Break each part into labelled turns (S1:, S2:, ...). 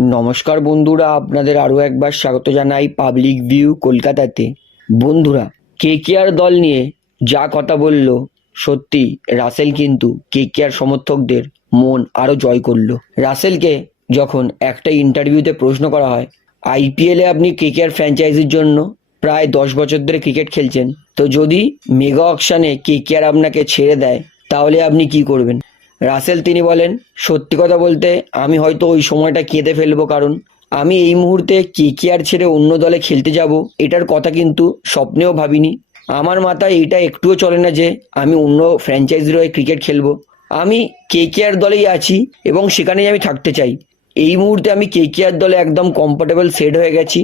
S1: নমস্কার বন্ধুরা, আপনাদের আরও একবার স্বাগত জানাই পাবলিক ভিউ কলকাতাতে। বন্ধুরা কে কেকেআর দল নিয়ে যা কথা বলল, সত্যি রাসেল কিন্তু কে কেকেআর সমর্থকদের মন আরও জয় করল। রাসেলকে যখন একটা ইন্টারভিউতে প্রশ্ন করা হয় আইপিএলে আপনি কেকেআর ফ্র্যাঞ্চাইজির জন্য প্রায় দশ বছর ধরে ক্রিকেট খেলছেন, তো যদি মেগা অকশানে কেকেআর আপনাকে ছেড়ে দেয়, তাহলে আপনি কি করবেন? রাসেল তিনি বলেন, সত্যি কথা বলতে আমি হয়তো ওই সময়টা কেঁদে ফেলব কারণ আমি এই মুহূর্তে কেকেআর ছেড়ে অন্য দলে খেলতে যাব, এটার কথা কিন্তু স্বপ্নেও ভাবিনি। আমার মাথায় এটা একটুও চলে না যে আমি অন্য ফ্র্যাঞ্চাইজির হয়ে ক্রিকেট খেলব। আমি কেকেআর দলেই আছি এবং সেখানেই আমি থাকতে চাই। এই মুহূর্তে আমি কেকেআর দলে একদম কমফোর্টেবল সেট হয়ে গেছি।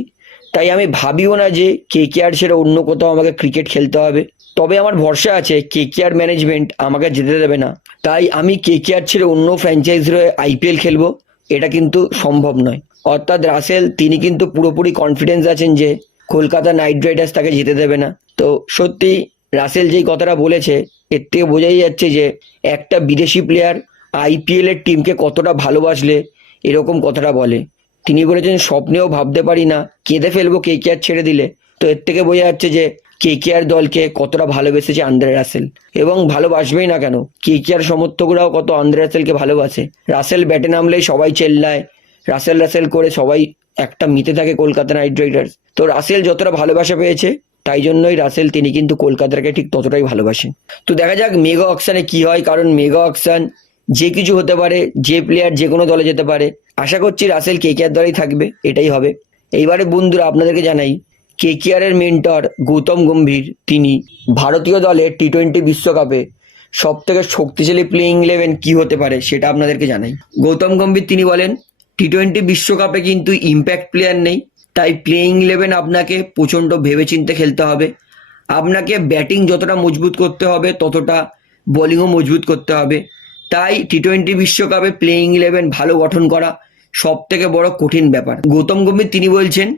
S1: তাই আমি ভাবিও না যে কেকেআর ছেড়ে অন্য কোথাও আমাকে ক্রিকেট খেলতে হবে। তবে আমার ভরসা আছে কেকেআর ম্যানেজমেন্ট আমাকে যেতে দেবে না। তাই আমি কেকেআর ছেড়ে অন্য ফ্র্যাঞ্চাইজির হয়ে আইপিএল খেলব, এটা কিন্তু সম্ভব নয়। অর্থাৎ রাসেল, তিনি কিন্তু পুরোপুরি কনফিডেন্স আছেন যে কলকাতা নাইট রাইডার্স তাকে যেতে দেবে না। তো সত্যি রাসেল যেই কথাটা বলেছে, এর থেকে বোঝাই যাচ্ছে যে একটা বিদেশি প্লেয়ার আইপিএল এর টিমকে কতটা ভালোবাসলে, এরকম কথাটা বলে। তিনি বলেছেন, স্বপ্নেও ভাবতে পারি না, কেঁদে ফেলব কেকেআর ছেড়ে দিলে। তো এর থেকে বোঝা যাচ্ছে যে কেকেআর দলকে কতটা ভালোবেসেছে আন্দ্রে রাসেল? এবং ভালোবাসবেই না কেন? কেকেআর সমর্থকরাও কত আন্দ্রে রাসেলকে ভালোবাসে? রাসেল ব্যাটে নামলেই সবাই চেল্লায়। রাসেল রাসেল করে সবাই একটা মিতে থাকে কলকাতা নাইট রাইডার্স। তো রাসেল যতটা ভালোবাসা পেয়েছে, তাই জন্যই রাসেল তিনি কিন্তু কলকাতাকে ঠিক ততটাই ভালোবাসেন। তো দেখা যাক মেগা অকশানে কি হয়, কারণ মেগা অকশান যে কিছু হতে পারে, যে প্লেয়ার যে কোনো দলে যেতে পারে। আশা করছি রাসেল কেকেআর দলেই থাকবে, এটাই হবে। এইবারে বন্ধুরা, আপনাদেরকে জানাই কেকেআর এর মেন্টর গৌতম গম্ভীর, তিনি ভারতীয় দলের টি টোয়েন্টি বিশ্বকাপে সব থেকে শক্তিশালী প্লেইং ইলেভেন কি হতে পারে সেটা আপনাদেরকে জানাই। গৌতম গম্ভীর তিনি বলেন টি টোয়েন্টি বিশ্বকাপে কিন্তু ইম্প্যাক্ট প্লেয়ার নেই, তাই প্লেইং ইলেভেন আপনাকে প্রচণ্ড ভেবেচিন্তে খেলতে হবে। আপনাকে ব্যাটিং যতটা মজবুত করতে হবে, ততটা বোলিংও মজবুত করতে হবে। তাই টি টোয়েন্টি বিশ্বকাপে প্লেইং ইলেভেন ভালো গঠন করা সব থেকে বড় কঠিন ব্যাপার। গৌতম গম্ভীর তিনি বলছেন,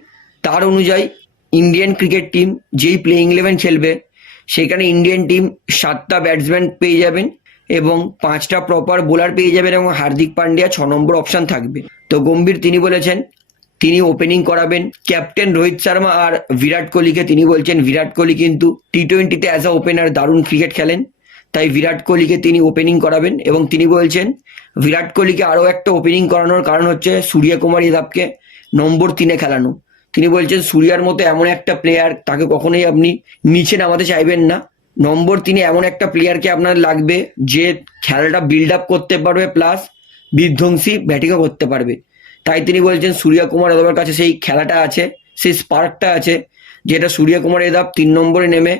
S1: তার অনুযায়ী ইন্ডিয়ান ক্রিকেট টিম যেই প্লেইং ইলেভেন খেলবে, সেখানে ইন্ডিয়ান টিম সাতটা ব্যাটসম্যান পেয়ে যাবেন এবং পাঁচটা প্রপার বোলার পেয়ে যাবেন এবং হার্দিক পান্ডিয়া ছ নম্বর অপশন থাকবে। তো গম্ভীর তিনি বলেছেন, তিনি ওপেনিং করাবেন। ক্যাপ্টেন রোহিত শর্মা আর বিরাট কোহলিকে তিনি বলছেন, বিরাট কোহলি কিন্তু টি টোয়েন্টিতে অ্যাজ আ ওপেনার দারুণ ক্রিকেট খেলেন। তাই বিরাট কোহলিকে তিনি ওপেনিং করাবেন এবং তিনি বলছেন, বিরাট কোহলিকে আরও একটা ওপেনিং করানোর কারণ হচ্ছে সূর্যকুমার যাদবকে নম্বর তিনে খেলানো। তিনি বলছেন, সূর্যার মতো এমন একটা প্লেয়ার তাকে কখনোই আপনি নিচে নামাতে চাইবেন না। নম্বর, তিনে এমন একটা প্লেয়ারকে আপনার লাগবে যে খেলাটা বিল্ড আপ করতে পারবে প্লাস বিধ্বংসী ব্যাটিংও করতে পারবে। তাই তিনি বলছেন সূর্যকুমার যাদবের কাছে সেই খেলাটা আছে, সেই স্পার্কটা আছে, যেটা সূর্যকুমার যাদব তিন নম্বরে নেমে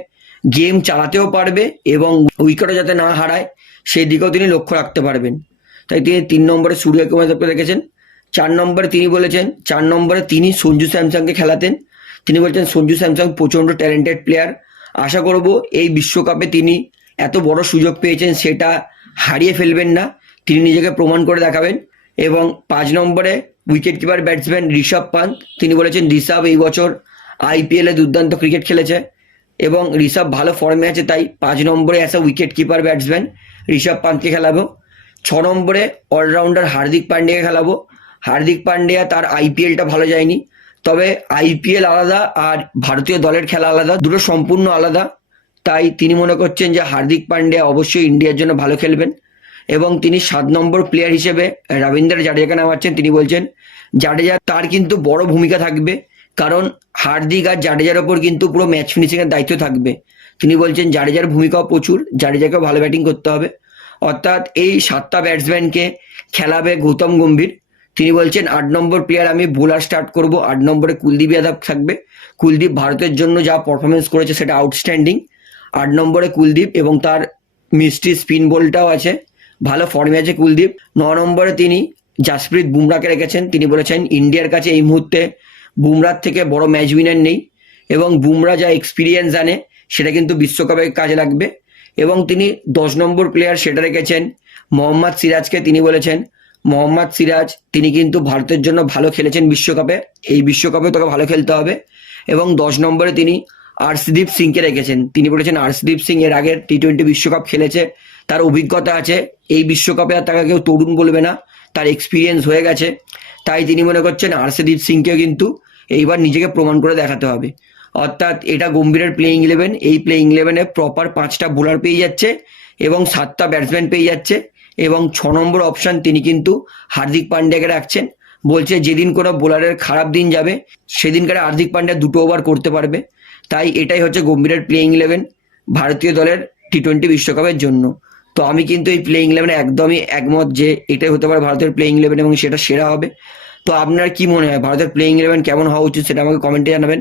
S1: গেম চালাতেও পারবে এবং উইকেটও যাতে না হারায়, সেই দিকেও তিনি লক্ষ্য রাখতে পারবেন। তাই তিনি তিন নম্বরে সূর্যকুমার যাদবকে রেখেছেন চার নম্বরে তিনি বলেছেন, চার নম্বরে তিনি সঞ্জু স্যামসাংকে খেলাতেন। তিনি বলছেন, সঞ্জু স্যামসাং প্রচণ্ড ট্যালেন্টেড প্লেয়ার আশা করব এই বিশ্বকাপে তিনি এত বড় সুযোগ পেয়েছেন, সেটা হারিয়ে ফেলবেন না। তিনি নিজেকে প্রমাণ করে দেখাবেন। এবং পাঁচ নম্বরে wicket keeper batsman Rishabh Pant, তিনি বলেছেন, ঋষভ এই বছর আইপিএলে দুর্দান্ত ক্রিকেট খেলেছে। এবং ঋষভ ভালো ফর্মে আছে, তাই পাঁচ নম্বরে আসা উইকেট কিপার ব্যাটসম্যান ঋষভ পান্তকে খেলাবো। ছ নম্বরে অলরাউন্ডার হার্দিক পান্ডিয়াকে খেলাবো। হার্দিক পান্ডিয়া তার আইপিএলটা ভালো যায়নি। তবে আইপিএল আলাদা আর ভারতীয় দলের খেলা আলাদা, দুটো সম্পূর্ণ আলাদা। তাই তিনি মনে করছেন যে হার্দিক পান্ডিয়া অবশ্যই ইন্ডিয়ার জন্য ভালো খেলবেন। এবং তিনি সাত নম্বর প্লেয়ার হিসেবে রবীন্দ্র জাডেজাকে নামাচ্ছেন। তিনি বলছেন, জাডেজা তার কিন্তু বড় ভূমিকা থাকবে। কারণ হার্দিক আর জাডেজার ওপর কিন্তু পুরো ম্যাচ ফিনিশিংয়ের দায়িত্ব থাকবে। তিনি বলছেন, জাডেজার ভূমিকাও প্রচুর, জাডেজাকেও ভালো ব্যাটিং করতে হবে। অর্থাৎ এই সাতটা ব্যাটসম্যানকে খেলাবে গৌতম গম্ভীর। তিনি বলছেন, আট নম্বর প্লেয়ার আমি বোলার স্টার্ট করব। আট নম্বরে কুলদীপ যাদব থাকবে। কুলদীপ ভারতের জন্য যা পারফরমেন্স করেছে সেটা আউটস্ট্যান্ডিং আট নম্বরে কুলদীপ এবং তার মিষ্টি স্পিন বলটাও আছে। ভালো ফর্মে আছে কুলদীপ। ন নম্বরে তিনি জাসপ্রীত বুমরাকে রেখেছেন। তিনি বলেছেন, ইন্ডিয়ার কাছে এই মুহূর্তে বুমরার থেকে বড় ম্যাচ উইনার নেই। এবং বুমরা যা এক্সপিরিয়েন্স আনে, সেটা কিন্তু বিশ্বকাপে কাজে লাগবে। এবং তিনি দশ নম্বর প্লেয়ার সেটা রেখেছেন, মোহাম্মদ সিরাজকে। তিনি বলেছেন মোহাম্মদ সিরাজ, তিনি কিন্তু ভারতের জন্য ভালো খেলেছেন বিশ্বকাপে। এই বিশ্বকাপে তোকে ভালো খেলতে হবে। এবং দশ নম্বরে তিনি আর্শদীপ সিংকে রেখেছেন। তিনি বলেছেন, আর্শদীপ সিং এর আগের টি টোয়েন্টি বিশ্বকাপ খেলেছে। তার অভিজ্ঞতা আছে। এই বিশ্বকাপে আর তাকে কেউ তরুণ বলবে না। তার এক্সপিরিয়েন্স হয়ে গেছে। তাই তিনি মনে করছেন আরসিদীপ সিংকেও কিন্তু এইবার নিজেকে প্রমাণ করে দেখাতে হবে। অর্থাৎ এটা গম্ভীরের প্লেইং ইলেভেন এই প্লেইং ইলেভেনে প্রপার পাঁচটা বোলার পেয়ে যাচ্ছে এবং সাতটা ব্যাটসম্যান পেয়ে যাচ্ছে। এবং ছ নম্বর অপশন তিনি কিন্তু হার্দিক পান্ডিয়াকে রাখছেন। বলছে, যেদিন কোনো বোলারের খারাপ দিন যাবে, সেদিনকার হার্দিক পান্ডিয়া দুটো ওভার করতে পারবে। তাই এটাই হচ্ছে গম্ভীরের প্লেইং ইলেভেন ভারতীয় দলের টি টোয়েন্টি বিশ্বকাপের জন্য। তো আমি কিন্তু এই প্লেইং ইলেভেনে একদমই একমত যে এটাই হতে পারে ভারতের প্লেইং ইলেভেন এবং সেটা সেরা হবে। তো আপনার কি মনে হয়? ভারতের প্লেইং ইলেভেন কেমন হওয়া উচিত সেটা আমাকে কমেন্টে জানাবেন।